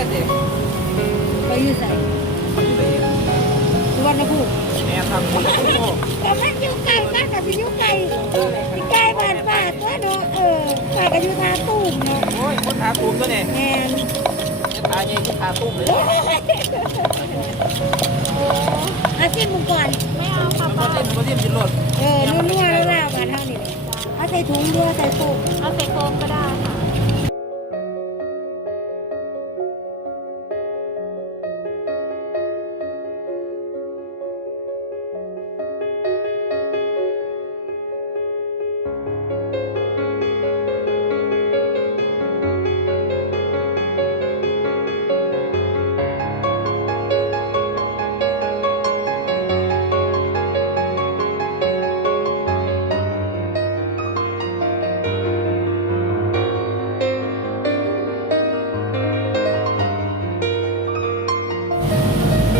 รียนเด็กไปอยู่ใส่สุวรรณภูมิแม่ทำคนละโอ้แต่มันอยู่ไกลกันกับอยู่ไกลที่ใกล้บ้านป้าตัวเนาะเออป้าก็อยู่ทาตุ้มเนาะโอ้ยคนขาตุ้มตัวเนี่ยแมนจะตายยังที่ขาตุ้มเลยอาชีพมึงก่อนไม่เอาค่ะมันก็ป้าเล่นมันก็เล่นจินรถเออนัวนัวแล้วล่ะบ้านเฮานี่เอาใส่ถุงเดียวใส่โฟมเอาใส่โฟมก็ได้ค่ะ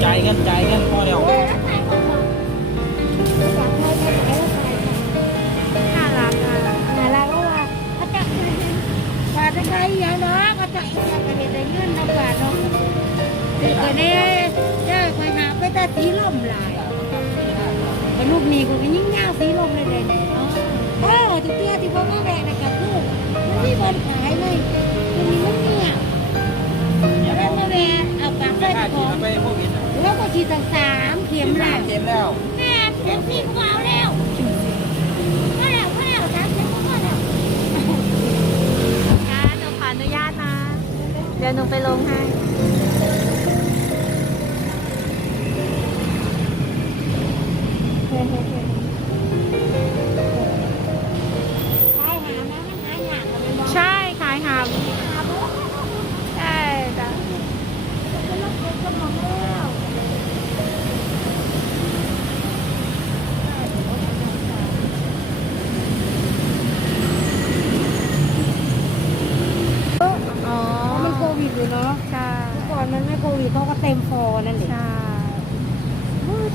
จ่ายเงินจ่ายเงินพอเดียวอยากให้ไม่ได้ขายแล้วขายค่ะน่าะน่ารักเพราะว่าเขาจะว่าจะใครอย่างเนาะเขาจะยากจะเห็นได้เงินนะว่าเนาะคือก็เนี่ยเจ้าคอยหาไปแต่สีลมลายแต่ลูกนี้ก็ยิ่งยาวสีลมเลยเลยเนี่ยเออตุ๊กเตี้ยที่พ่อแม่แบกนะกับลูกมันไม่บอขายเลยตัวนี้มันเนี่ยอย่าแล้วเอามาแบกเอาปากใส่ของ ฉีดตั้งสามเข็มสาแล้มวเข็มแล้วแม่เข็มสี่ก็เอาแล้วพอแล้วพอแล้วสามเข็มก็พอแล้วค่ะหนูขออนุญาตนะ เดี๋ยวหนูไปลงให้ข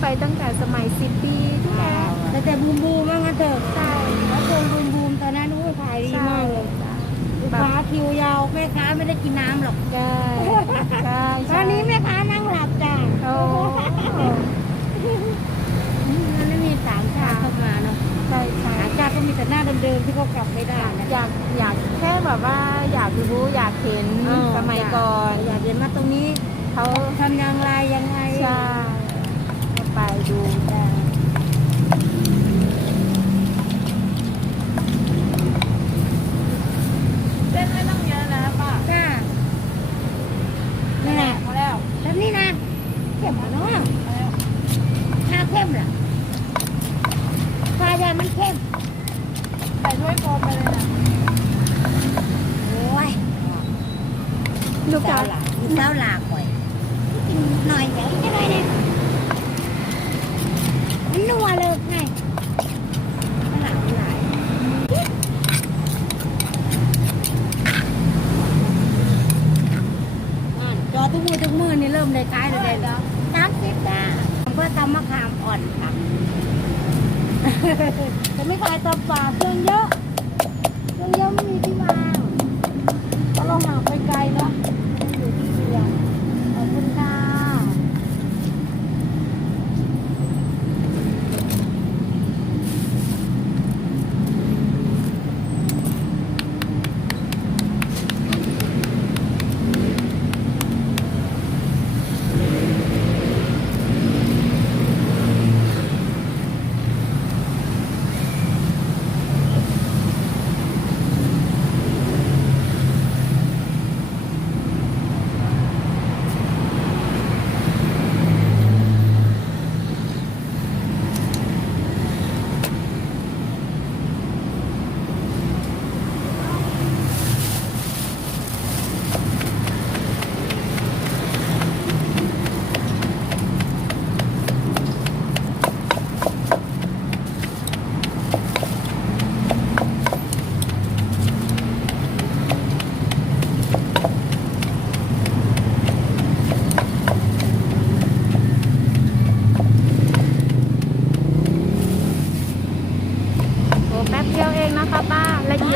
ไปตั้งแต่สมัยสิบปีที่แล้วแต่แต่บูมบูมว่างั้นเถอะใช่แล้วเจอบูมบูมตอนนั้นนู้นขายดีใช่มากเลยจ้ะลูกค้าคิวยาวแม่ค้าไม่ได้กินน้ำหรอกใช่ใช่ตอนนี้แม่ค้านั่งหลับจ้าโอ้มันไม่มีสามชาติเข้ามาเนาะใช่ใช่สามชาติก็มีแต่หน้าเดิมๆที่เขากลับไม่ได้นะอยากอยากแค่แบบว่าอยากรู้อยากเห็นเออสมัยก่อน อยากเห็นว่าตรงนี้เขาทำอย่างไรยังไงใช่ไปดูได้ เส้นไม่ต้องเยอะนะป้า จ้านี่แหละ พอแล้ว แบบนี้นะเข้ม อะเนาะชาเข้มเหรอชายามันเข้มใส่ถ้วยโฟมไปเลยนะโอ้ยลูกเจ้าค้าหลาเจ้าหลาก่อยกินหน่อยเดี๋ยวจะได้เนี่ยมันนัวเลยไงมันหลายหลายอ่านจอทุกมือทุกมือนี่เริ่มได้ขายเลยเด้อสามสิบจ้าเพื่อทำ มะขามอ่อนค่ะ จะไม่ขายตำป่าเครื่องเยอะเครื่องเยอะไม่มีที่วางเพราะเราห่าไปไกลแล้ว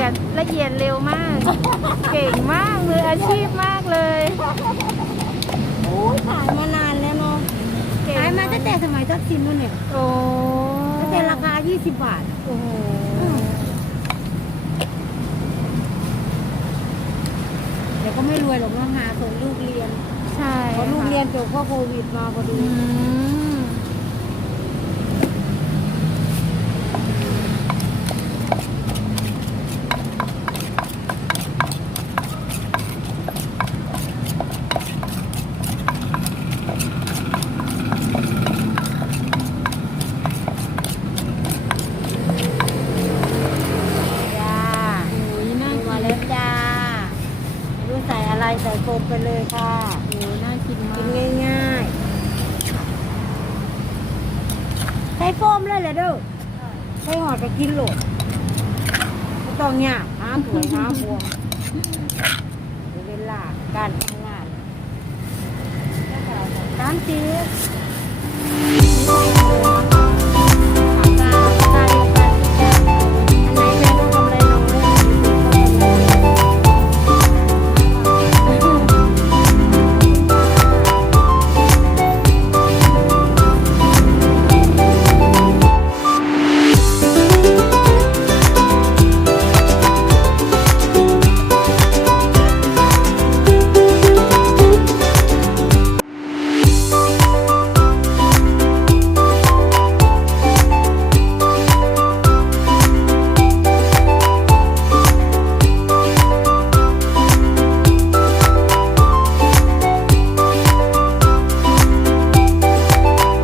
ดละเอียดเร็วมาก เก่งมากมืออาชีพมากเลย โอ้ขายมานานแล้วเนาะขายมาตั้งแต่สมัยทักษิณนู่นเนี่ยโอ้ตั้งแต่ราคา 20 บาท โอ้เดี๋ก็ไม่รวยหรอกเนาะหาส่งลูกเรียน ใช่เพราะลูกเรียนจบเพราะโควิดมาพอดี โฟมเลยเลยเด้อใส่หอดก็กินโหลดไม่ต้องยากหาถวยหาพวงเวเวลาการทำงานการตี